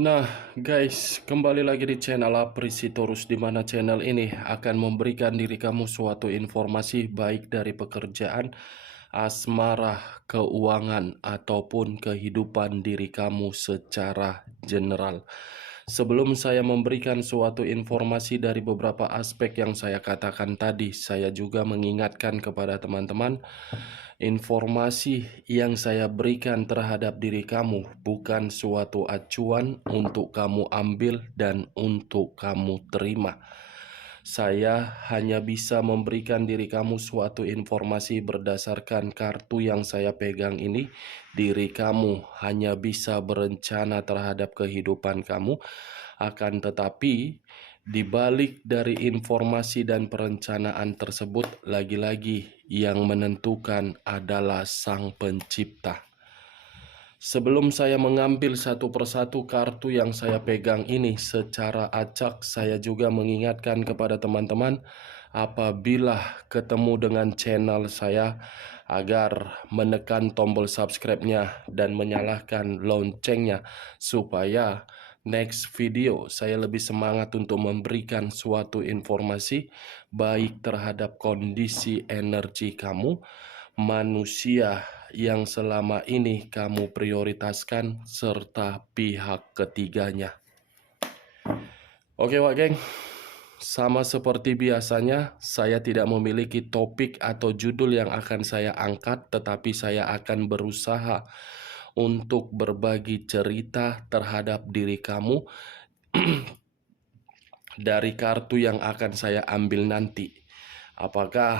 Nah, guys, kembali lagi di channel Aprisitorus, di mana channel ini akan memberikan diri kamu suatu informasi baik dari pekerjaan, asmara, keuangan, ataupun kehidupan diri kamu secara general. Sebelum saya memberikan suatu informasi dari beberapa aspek yang saya katakan tadi, saya juga mengingatkan kepada teman-teman, informasi yang saya berikan terhadap diri kamu bukan suatu acuan untuk kamu ambil dan untuk kamu terima. Saya hanya bisa memberikan diri kamu suatu informasi berdasarkan kartu yang saya pegang ini. Diri kamu hanya bisa berencana terhadap kehidupan kamu, akan tetapi di balik dari informasi dan perencanaan tersebut, lagi-lagi yang menentukan adalah Sang Pencipta. Sebelum saya mengambil satu persatu kartu yang saya pegang ini secara acak, saya juga mengingatkan kepada teman-teman apabila ketemu dengan channel saya agar menekan tombol subscribe-nya dan menyalakan loncengnya supaya next video saya lebih semangat untuk memberikan suatu informasi baik terhadap kondisi energi kamu, manusia yang selama ini kamu prioritaskan, serta pihak ketiganya. Oke Wak Geng, sama seperti biasanya, saya tidak memiliki topik atau judul yang akan saya angkat, tetapi saya akan berusaha untuk berbagi cerita terhadap diri kamu dari kartu yang akan saya ambil nanti. Apakah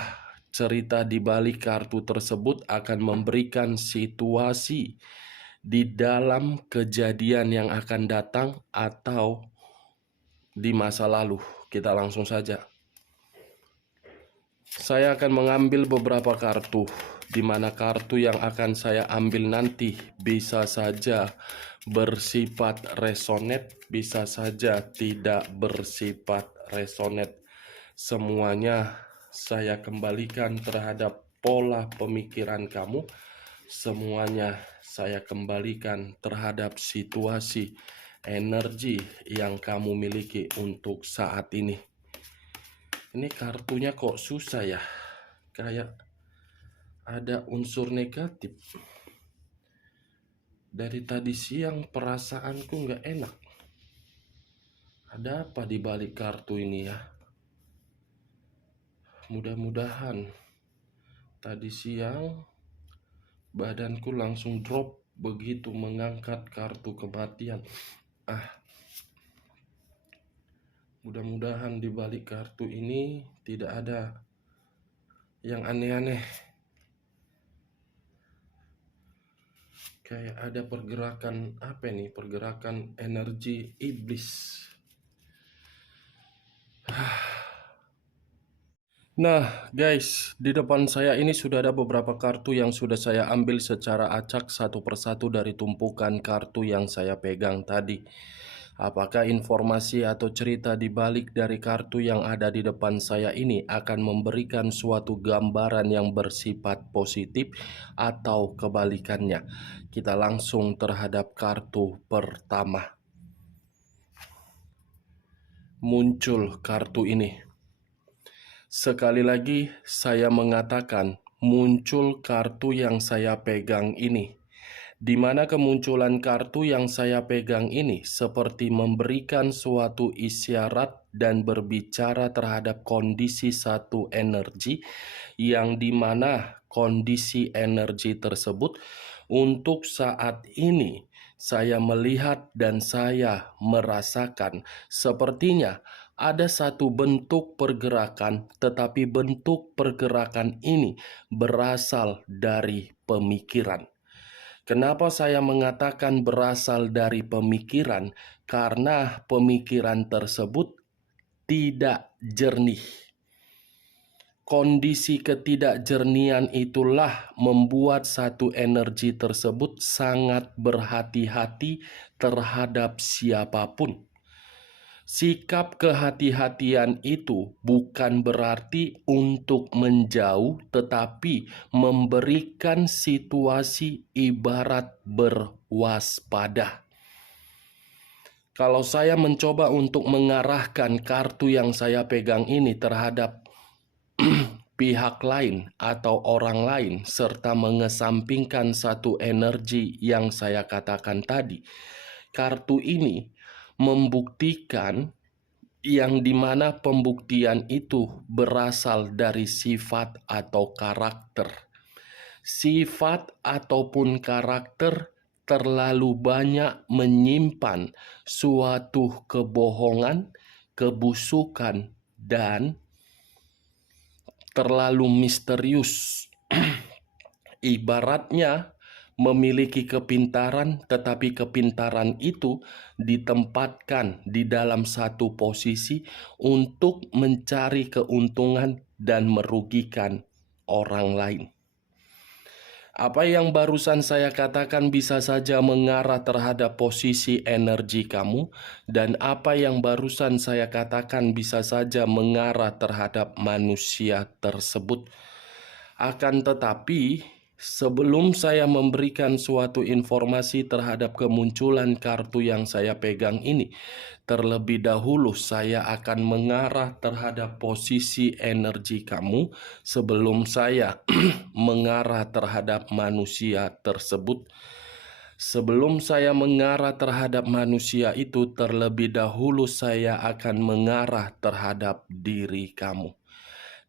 cerita di balik kartu tersebut akan memberikan situasi di dalam kejadian yang akan datang atau di masa lalu? Kita langsung saja. Saya akan mengambil beberapa kartu, di mana kartu yang akan saya ambil nanti bisa saja bersifat resonate, bisa saja tidak bersifat resonate. Semuanya saya kembalikan terhadap pola pemikiran kamu. Semuanya saya kembalikan terhadap situasi energi yang kamu miliki untuk saat ini. Ini kartunya kok susah ya? Kayak ada unsur negatif. Dari tadi siang perasaanku nggak enak. Ada apa di balik kartu ini ya? Mudah-mudahan tadi siang badanku langsung drop begitu mengangkat kartu kematian. Mudah-mudahan di balik kartu ini tidak ada yang aneh-aneh. Kayak ada pergerakan apa nih? Pergerakan energi iblis. Nah guys, di depan saya ini sudah ada beberapa kartu yang sudah saya ambil secara acak satu persatu dari tumpukan kartu yang saya pegang tadi. Apakah informasi atau cerita di balik dari kartu yang ada di depan saya ini akan memberikan suatu gambaran yang bersifat positif atau kebalikannya? Kita langsung terhadap kartu pertama. Muncul kartu ini. Sekali lagi saya mengatakan muncul kartu yang saya pegang ini. Di mana kemunculan kartu yang saya pegang ini seperti memberikan suatu isyarat dan berbicara terhadap kondisi satu energi yang dimana kondisi energi tersebut untuk saat ini saya melihat dan saya merasakan sepertinya ada satu bentuk pergerakan, tetapi bentuk pergerakan ini berasal dari pemikiran. Kenapa saya mengatakan berasal dari pemikiran? Karena pemikiran tersebut tidak jernih. Kondisi ketidakjernihan itulah membuat satu energi tersebut sangat berhati-hati terhadap siapapun. Sikap kehati-hatian itu bukan berarti untuk menjauh, tetapi memberikan situasi ibarat berwaspada. Kalau saya mencoba untuk mengarahkan kartu yang saya pegang ini terhadap pihak lain atau orang lain, serta mengesampingkan satu energi yang saya katakan tadi, kartu ini membuktikan yang dimana pembuktian itu berasal dari sifat atau karakter. Sifat ataupun karakter terlalu banyak menyimpan suatu kebohongan, kebusukan, dan terlalu misterius. Ibaratnya memiliki kepintaran, tetapi kepintaran itu ditempatkan di dalam satu posisi untuk mencari keuntungan dan merugikan orang lain. Apa yang barusan saya katakan bisa saja mengarah terhadap posisi energi kamu, dan apa yang barusan saya katakan bisa saja mengarah terhadap manusia tersebut. Akan tetapi, sebelum saya memberikan suatu informasi terhadap kemunculan kartu yang saya pegang ini, terlebih dahulu saya akan mengarah terhadap posisi energi kamu sebelum saya mengarah terhadap manusia tersebut. Sebelum saya mengarah terhadap manusia itu, terlebih dahulu saya akan mengarah terhadap diri kamu.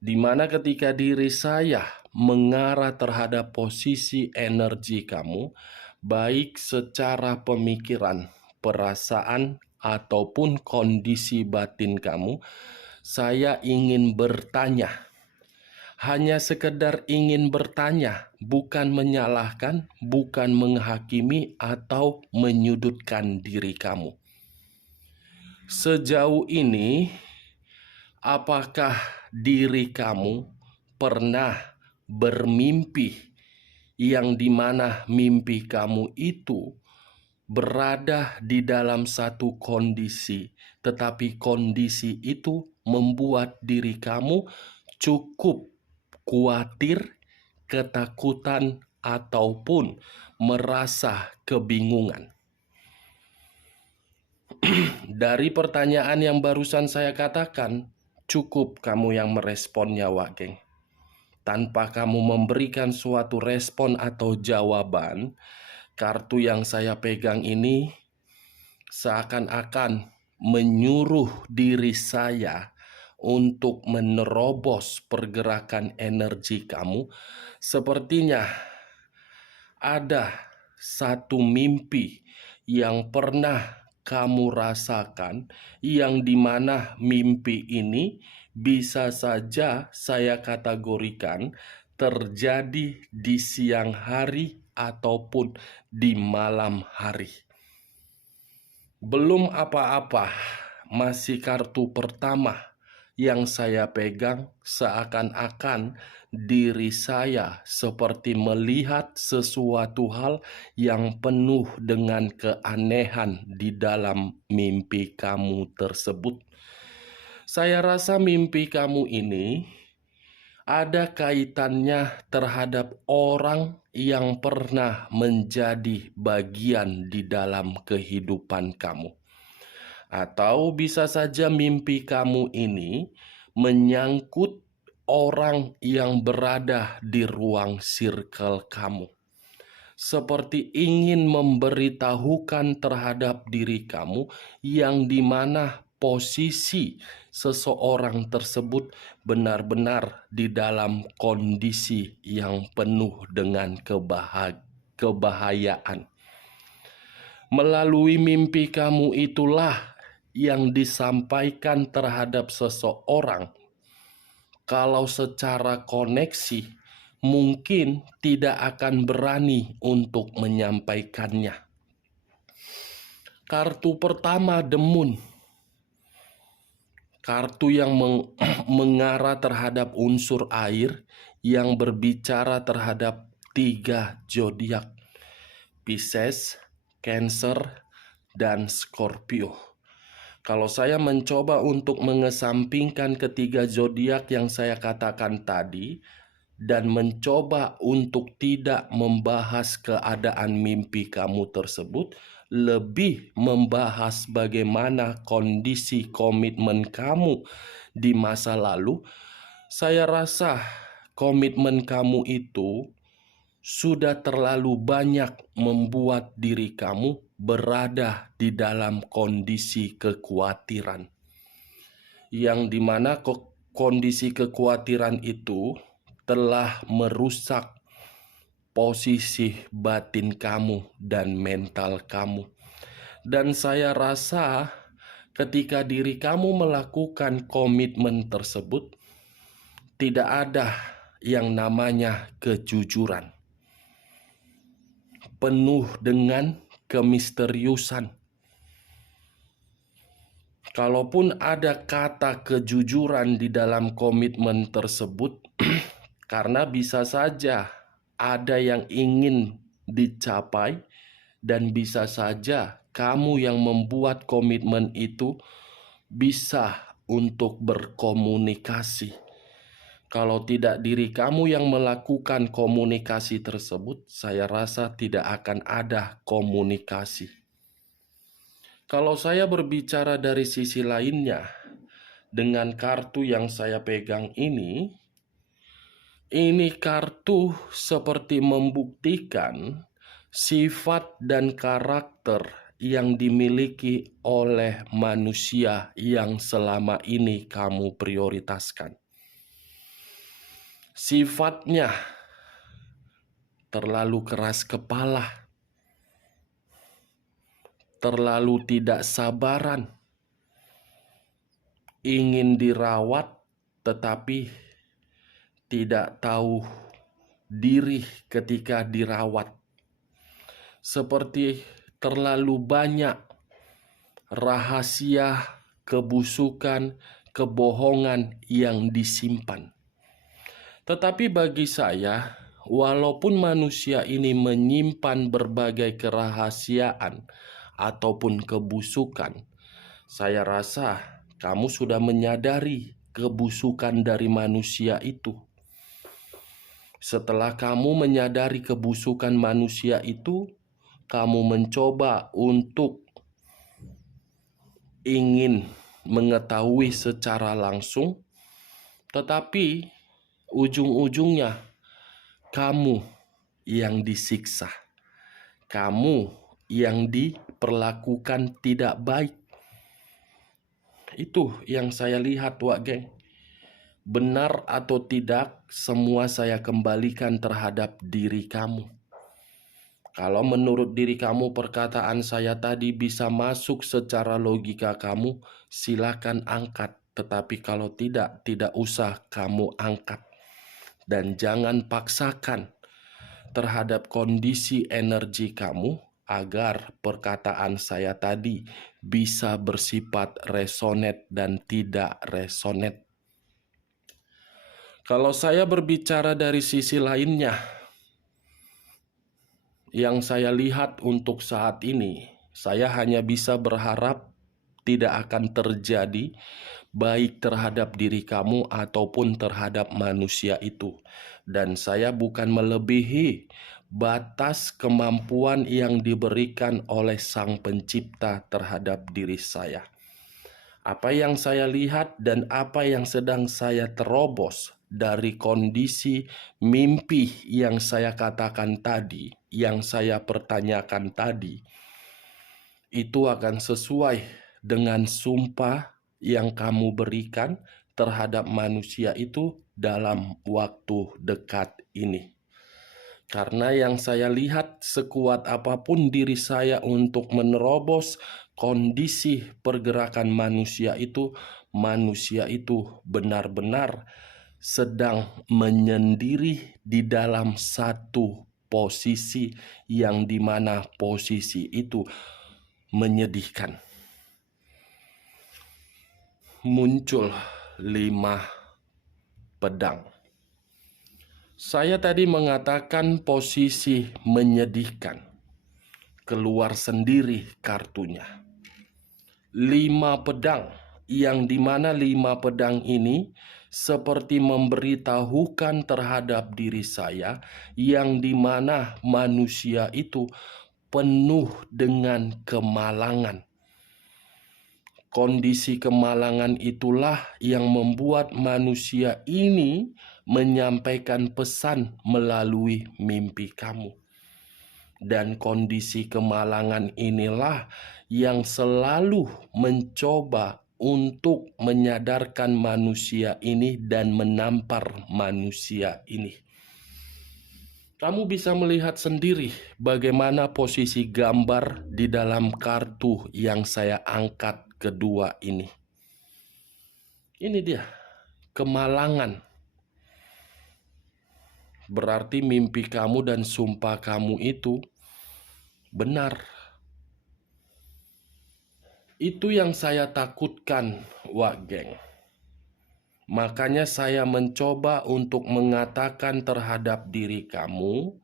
Di mana ketika diri saya mengarah terhadap posisi energi kamu, baik secara pemikiran, perasaan, ataupun kondisi batin kamu, saya ingin bertanya. Hanya sekedar ingin bertanya, bukan menyalahkan, bukan menghakimi, atau menyudutkan diri kamu. Sejauh ini, apakah diri kamu pernah bermimpi yang dimana mimpi kamu itu berada di dalam satu kondisi, tetapi kondisi itu membuat diri kamu cukup khawatir, ketakutan, ataupun merasa kebingungan? Dari pertanyaan yang barusan saya katakan, cukup kamu yang meresponnya, Wak Geng. Tanpa kamu memberikan suatu respon atau jawaban, kartu yang saya pegang ini seakan-akan menyuruh diri saya untuk menerobos pergerakan energi kamu. Sepertinya ada satu mimpi yang pernah kamu rasakan, yang dimana mimpi ini bisa saja saya kategorikan terjadi di siang hari ataupun di malam hari. Belum apa-apa, masih kartu pertama yang saya pegang seakan-akan diri saya seperti melihat sesuatu hal yang penuh dengan keanehan di dalam mimpi kamu tersebut. Saya rasa mimpi kamu ini ada kaitannya terhadap orang yang pernah menjadi bagian di dalam kehidupan kamu. Atau bisa saja mimpi kamu ini menyangkut orang yang berada di ruang circle kamu. Seperti ingin memberitahukan terhadap diri kamu yang dimana posisi seseorang tersebut benar-benar di dalam kondisi yang penuh dengan kebahayaan. Melalui mimpi kamu itulah yang disampaikan terhadap seseorang, kalau secara koneksi mungkin tidak akan berani untuk menyampaikannya. Kartu pertama, The Moon. Kartu yang mengarah terhadap unsur air, yang berbicara terhadap 3 zodiak: Pisces, Cancer, dan Scorpio. Kalau saya mencoba untuk mengesampingkan ketiga zodiak yang saya katakan tadi dan mencoba untuk tidak membahas keadaan mimpi kamu tersebut, lebih membahas bagaimana kondisi komitmen kamu di masa lalu, saya rasa komitmen kamu itu sudah terlalu banyak membuat diri kamu berada di dalam kondisi kekhawatiran, yang dimana kondisi kekhawatiran itu telah merusak posisi batin kamu dan mental kamu. Dan saya rasa ketika diri kamu melakukan komitmen tersebut, tidak ada yang namanya kejujuran, penuh dengan kemisteriusan. Kalaupun ada kata kejujuran di dalam komitmen tersebut, karena bisa saja ada yang ingin dicapai, dan bisa saja kamu yang membuat komitmen itu bisa untuk berkomunikasi. Kalau tidak diri kamu yang melakukan komunikasi tersebut, saya rasa tidak akan ada komunikasi. Kalau saya berbicara dari sisi lainnya, dengan kartu yang saya pegang ini kartu seperti membuktikan sifat dan karakter yang dimiliki oleh manusia yang selama ini kamu prioritaskan. Sifatnya terlalu keras kepala, terlalu tidak sabaran, ingin dirawat tetapi tidak tahu diri ketika dirawat. Seperti terlalu banyak rahasia, kebusukan, kebohongan yang disimpan. Tetapi bagi saya, walaupun manusia ini menyimpan berbagai kerahasiaan ataupun kebusukan, saya rasa kamu sudah menyadari kebusukan dari manusia itu. Setelah kamu menyadari kebusukan manusia itu, kamu mencoba untuk ingin mengetahui secara langsung, tetapi ujung-ujungnya kamu yang disiksa, kamu yang diperlakukan tidak baik. Itu yang saya lihat, Wak Geng. Benar atau tidak, semua saya kembalikan terhadap diri kamu. Kalau menurut diri kamu perkataan saya tadi bisa masuk secara logika kamu, silakan angkat. Tetapi kalau tidak usah kamu angkat. Dan jangan paksakan terhadap kondisi energi kamu agar perkataan saya tadi bisa bersifat resonate dan tidak resonate. Kalau saya berbicara dari sisi lainnya, yang saya lihat untuk saat ini, saya hanya bisa berharap tidak akan terjadi baik terhadap diri kamu ataupun terhadap manusia itu. Dan saya bukan melebihi batas kemampuan yang diberikan oleh Sang Pencipta terhadap diri saya. Apa yang saya lihat dan apa yang sedang saya terobos dari kondisi mimpi yang saya katakan tadi, yang saya pertanyakan tadi, itu akan sesuai dengan sumpah yang kamu berikan terhadap manusia itu dalam waktu dekat ini. Karena yang saya lihat, sekuat apapun diri saya untuk menerobos kondisi pergerakan manusia itu benar-benar sedang menyendiri di dalam satu posisi yang dimana posisi itu menyedihkan. Muncul 5 pedang. Saya tadi mengatakan posisi menyedihkan. Keluar sendiri kartunya. 5 pedang, yang dimana 5 pedang ini seperti memberitahukan terhadap diri saya, yang dimana manusia itu penuh dengan kemalangan. Kondisi kemalangan itulah yang membuat manusia ini menyampaikan pesan melalui mimpi kamu. Dan kondisi kemalangan inilah yang selalu mencoba untuk menyadarkan manusia ini dan menampar manusia ini. Kamu bisa melihat sendiri bagaimana posisi gambar di dalam kartu yang saya angkat kedua ini. Ini dia, kemalangan. Berarti mimpi kamu dan sumpah kamu itu benar. Itu yang saya takutkan, Wak Geng. Makanya saya mencoba untuk mengatakan terhadap diri kamu,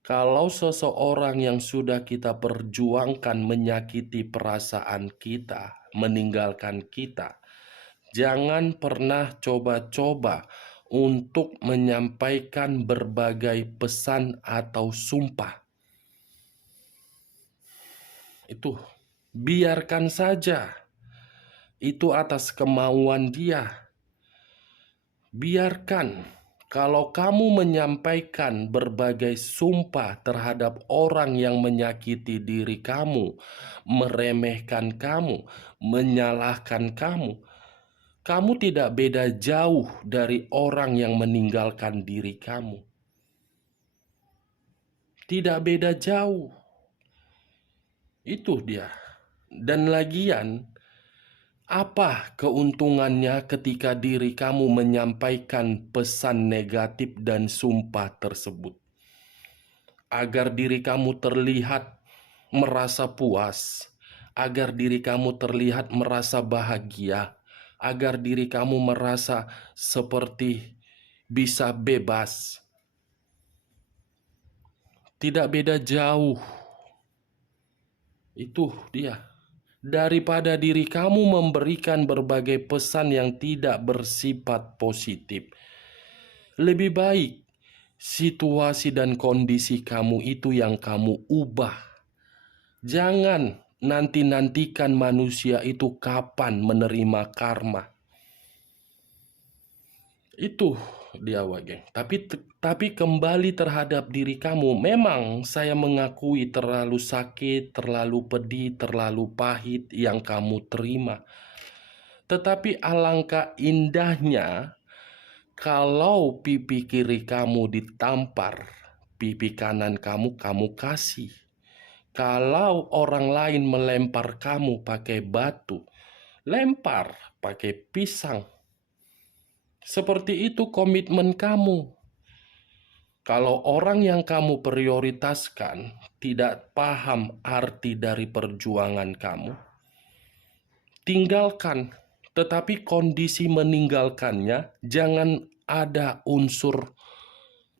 kalau seseorang yang sudah kita perjuangkan menyakiti perasaan kita, meninggalkan kita, jangan pernah coba-coba untuk menyampaikan berbagai pesan atau sumpah. Itu biarkan saja. Itu atas kemauan dia. Biarkan. Kalau kamu menyampaikan berbagai sumpah terhadap orang yang menyakiti diri kamu, meremehkan kamu, menyalahkan kamu, kamu tidak beda jauh dari orang yang meninggalkan diri kamu. Tidak beda jauh. Itu dia. Dan lagian, apa keuntungannya ketika diri kamu menyampaikan pesan negatif dan sumpah tersebut? Agar diri kamu terlihat merasa puas, agar diri kamu terlihat merasa bahagia, agar diri kamu merasa seperti bisa bebas. Tidak beda jauh. Itu dia. Daripada diri kamu memberikan berbagai pesan yang tidak bersifat positif, lebih baik situasi dan kondisi kamu itu yang kamu ubah. Jangan nanti-nantikan manusia itu kapan menerima karma. Itu dia, Wage. Tapi kembali terhadap diri kamu, memang saya mengakui terlalu sakit, terlalu pedih, terlalu pahit yang kamu terima. Tetapi alangkah indahnya kalau pipi kiri kamu ditampar, pipi kanan kamu kasih. Kalau orang lain melempar kamu pakai batu, lempar pakai pisang. Seperti itu komitmen kamu. Kalau orang yang kamu prioritaskan tidak paham arti dari perjuangan kamu, tinggalkan. Tetapi kondisi meninggalkannya jangan ada unsur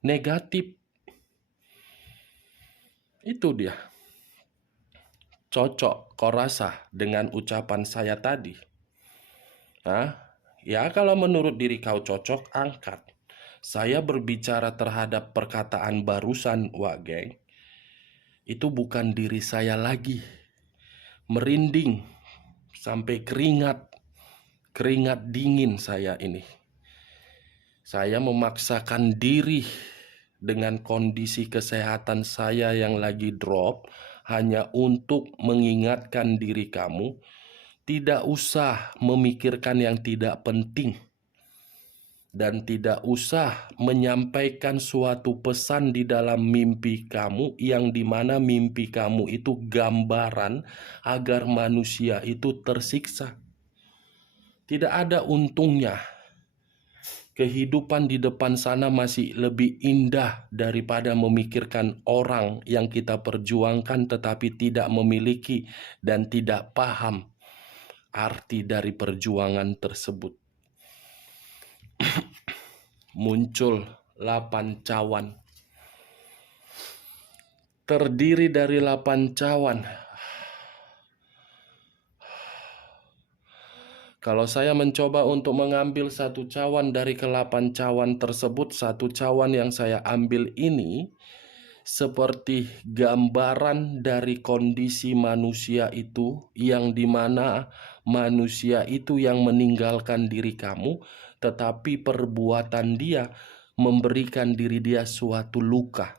negatif. Itu dia. Cocok kau rasa dengan ucapan saya tadi? Hah? Ya, kalau menurut diri kau cocok, angkat. Saya berbicara terhadap perkataan barusan, Wak Geng. Itu bukan diri saya lagi. Merinding sampai keringat dingin saya ini. Saya memaksakan diri dengan kondisi kesehatan saya yang lagi drop hanya untuk mengingatkan diri kamu, tidak usah memikirkan yang tidak penting. Dan tidak usah menyampaikan suatu pesan di dalam mimpi kamu yang dimana mimpi kamu itu gambaran agar manusia itu tersiksa. Tidak ada untungnya. Kehidupan di depan sana masih lebih indah daripada memikirkan orang yang kita perjuangkan tetapi tidak memiliki dan tidak paham arti dari perjuangan tersebut. Muncul 8 cawan. Terdiri dari 8 cawan. Kalau saya mencoba untuk mengambil satu cawan dari ke-8 cawan tersebut, satu cawan yang saya ambil ini seperti gambaran dari kondisi manusia itu, yang dimana manusia itu yang meninggalkan diri kamu, tetapi perbuatan dia memberikan diri dia suatu luka.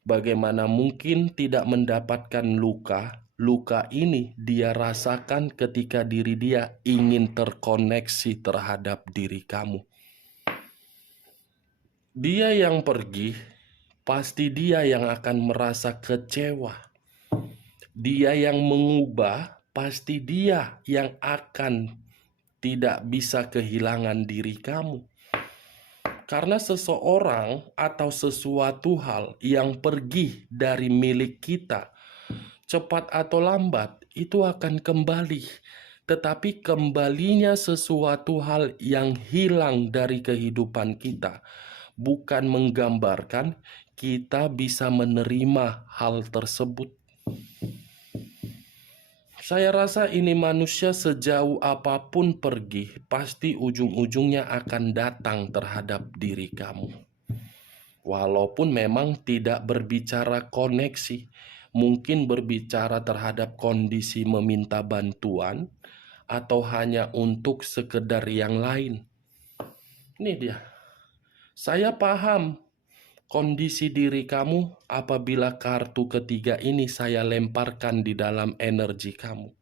Bagaimana mungkin tidak mendapatkan luka? Luka ini dia rasakan ketika diri dia ingin terkoneksi terhadap diri kamu. Dia yang pergi, pasti dia yang akan merasa kecewa. Dia yang mengubah, pasti dia yang akan tidak bisa kehilangan diri kamu. Karena seseorang atau sesuatu hal yang pergi dari milik kita, cepat atau lambat itu akan kembali. Tetapi kembalinya sesuatu hal yang hilang dari kehidupan kita bukan menggambarkan kita bisa menerima hal tersebut. Saya rasa ini manusia sejauh apapun pergi, pasti ujung-ujungnya akan datang terhadap diri kamu. Walaupun memang tidak berbicara koneksi, mungkin berbicara terhadap kondisi meminta bantuan, atau hanya untuk sekedar yang lain. Ini dia. Saya paham kondisi diri kamu apabila kartu ketiga ini saya lemparkan di dalam energi kamu.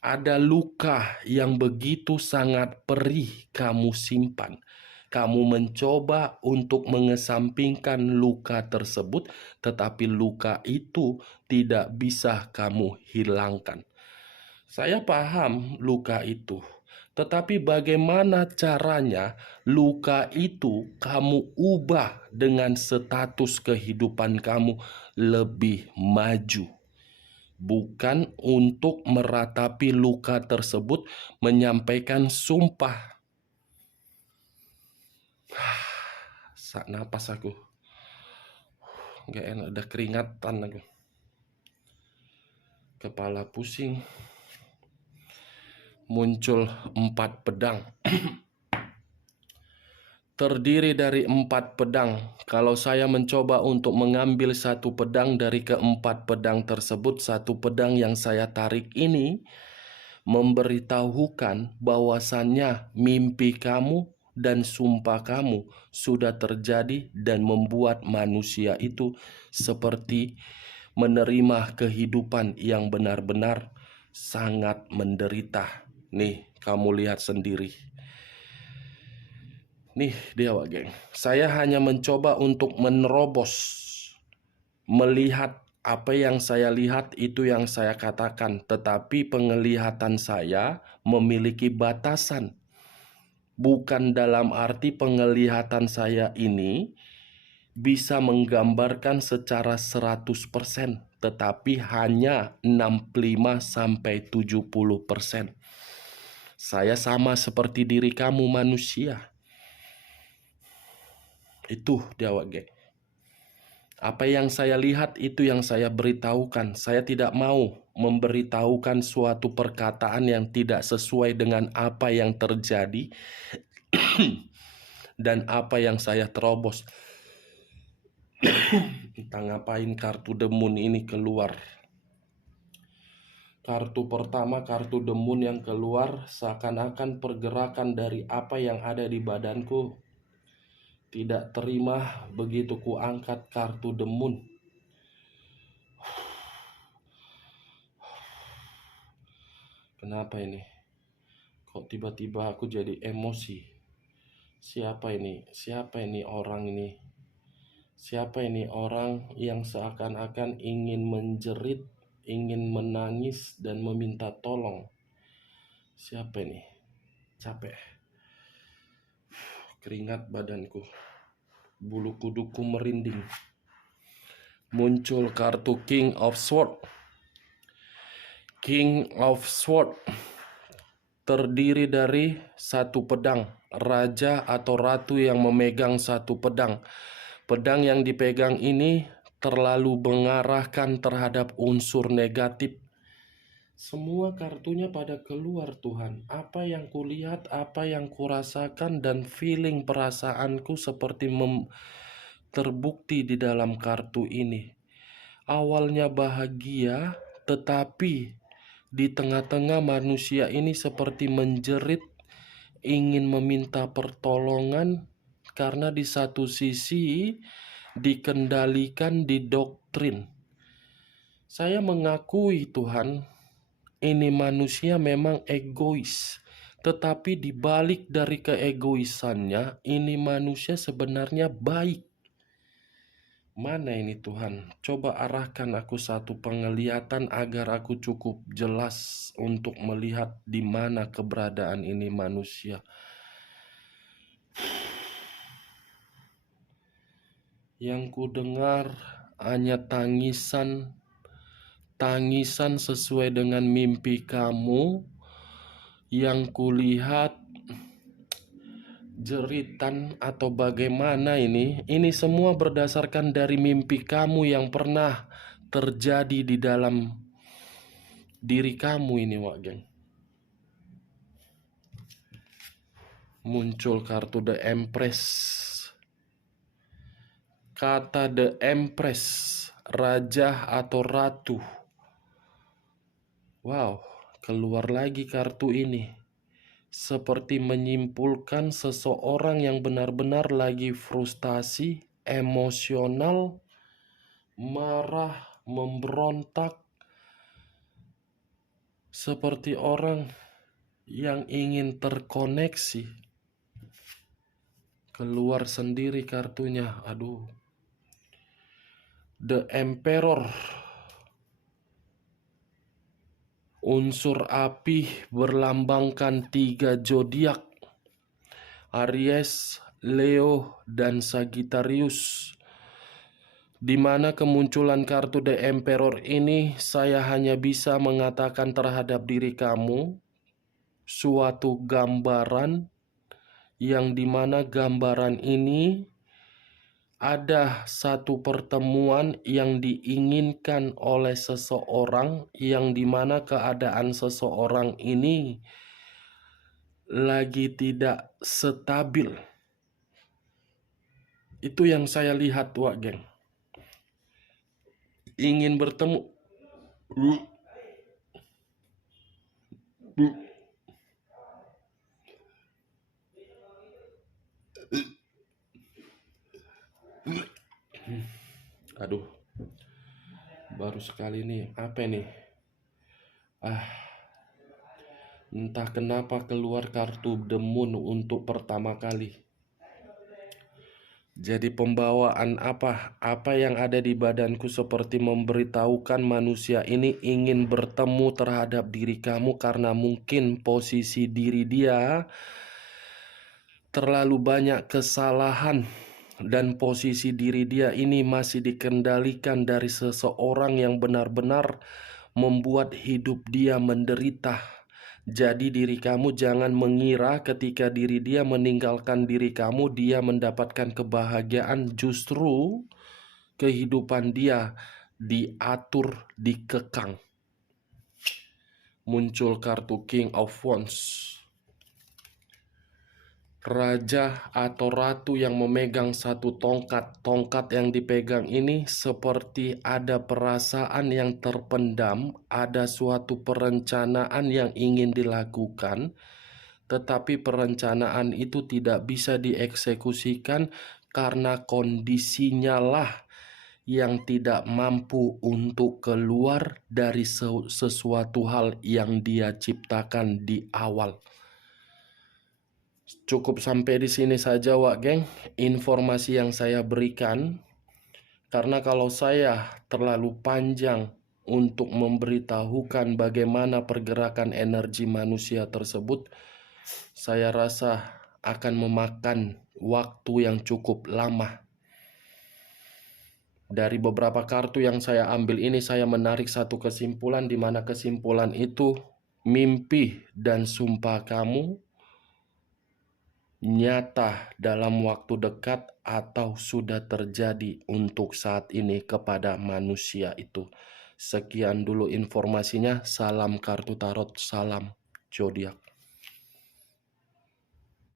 Ada luka yang begitu sangat perih kamu simpan. Kamu mencoba untuk mengesampingkan luka tersebut, tetapi luka itu tidak bisa kamu hilangkan. Saya paham luka itu. Tetapi bagaimana caranya luka itu kamu ubah dengan status kehidupan kamu lebih maju? Bukan untuk meratapi luka tersebut, menyampaikan sumpah. Sak napas aku. Gak enak, udah keringatan aku. Kepala pusing. Muncul 4 pedang. Terdiri dari 4 pedang. Kalau saya mencoba untuk mengambil satu pedang dari ke-4 pedang tersebut, satu pedang yang saya tarik ini memberitahukan bahwasannya mimpi kamu dan sumpah kamu sudah terjadi dan membuat manusia itu seperti menerima kehidupan yang benar-benar sangat menderita. Nih, kamu lihat sendiri. Nih dia, Wak Geng. Saya hanya mencoba untuk menerobos, melihat apa yang saya lihat itu yang saya katakan. Tetapi penglihatan saya memiliki batasan. Bukan dalam arti penglihatan saya ini bisa menggambarkan secara 100%, tetapi hanya 65-70%. Saya sama seperti diri kamu manusia. Itu dia, Wak Geng. Apa yang saya lihat itu yang saya beritahukan. Saya tidak mau memberitahukan suatu perkataan yang tidak sesuai dengan apa yang terjadi dan apa yang saya terobos. Entah ngapain kartu The Moon ini keluar. Kartu pertama, kartu The Moon yang keluar, seakan-akan pergerakan dari apa yang ada di badanku tidak terima begitu ku angkat kartu The Moon. Kenapa ini? Kok tiba-tiba aku jadi emosi? Siapa ini? Siapa ini orang ini? Siapa ini orang yang seakan-akan ingin menjerit, ingin menangis dan meminta tolong? Siapa ini? Capek. Keringat badanku. Bulu kuduku merinding. Muncul kartu King of Swords. King of Swords terdiri dari satu pedang, raja atau ratu yang memegang satu pedang. Pedang yang dipegang ini terlalu mengarahkan terhadap unsur negatif. Semua kartunya pada keluar Tuhan. Apa yang kulihat, apa yang kurasakan, dan feeling perasaanku seperti terbukti di dalam kartu ini. Awalnya bahagia, tetapi di tengah-tengah manusia ini seperti menjerit, ingin meminta pertolongan, karena di satu sisi dikendalikan, didoktrin. Saya mengakui Tuhan, ini manusia memang egois, tetapi di balik dari keegoisannya, ini manusia sebenarnya baik. Mana ini Tuhan? Coba arahkan aku satu penglihatan agar aku cukup jelas untuk melihat di mana keberadaan ini manusia. Yang ku dengar hanya tangisan, tangisan sesuai dengan mimpi kamu. Yang kulihat jeritan atau bagaimana ini? Ini semua berdasarkan dari mimpi kamu yang pernah terjadi di dalam diri kamu ini, Wak Geng. Muncul kartu The Empress. Kata The Empress, raja atau ratu. Wow, keluar lagi kartu ini. Seperti menyimpulkan seseorang yang benar-benar lagi frustasi, emosional, marah, memberontak. Seperti orang yang ingin terkoneksi. Keluar sendiri kartunya. Aduh. The Emperor. Unsur api berlambangkan 3 zodiak. Aries, Leo, dan Sagittarius. Di mana kemunculan kartu The Emperor ini, saya hanya bisa mengatakan terhadap diri kamu suatu gambaran, yang dimana gambaran ini ada satu pertemuan yang diinginkan oleh seseorang, yang dimana keadaan seseorang ini lagi tidak stabil. Itu yang saya lihat, Wak Geng. Ingin bertemu. Aduh, baru sekali nih. Apa nih? Entah kenapa keluar kartu The Moon untuk pertama kali. Jadi pembawaan apa yang ada di badanku seperti memberitahukan manusia ini ingin bertemu terhadap diri kamu, karena mungkin posisi diri dia terlalu banyak kesalahan, dan posisi diri dia ini masih dikendalikan dari seseorang yang benar-benar membuat hidup dia menderita. Jadi diri kamu jangan mengira ketika diri dia meninggalkan diri kamu, dia mendapatkan kebahagiaan. Justru kehidupan dia diatur, dikekang. Muncul kartu King of Wands. Raja atau ratu yang memegang satu tongkat. Tongkat yang dipegang ini seperti ada perasaan yang terpendam, ada suatu perencanaan yang ingin dilakukan, tetapi perencanaan itu tidak bisa dieksekusikan karena kondisinya lah yang tidak mampu untuk keluar dari sesuatu hal yang dia ciptakan di awal. Cukup sampai di sini saja, Wak Geng, informasi yang saya berikan. Karena kalau saya terlalu panjang untuk memberitahukan bagaimana pergerakan energi manusia tersebut, saya rasa akan memakan waktu yang cukup lama. Dari beberapa kartu yang saya ambil ini, saya menarik satu kesimpulan, di mana kesimpulan itu mimpi dan sumpah kamu nyata dalam waktu dekat atau sudah terjadi untuk saat ini kepada manusia itu. Sekian dulu informasinya, salam kartu tarot, salam zodiak.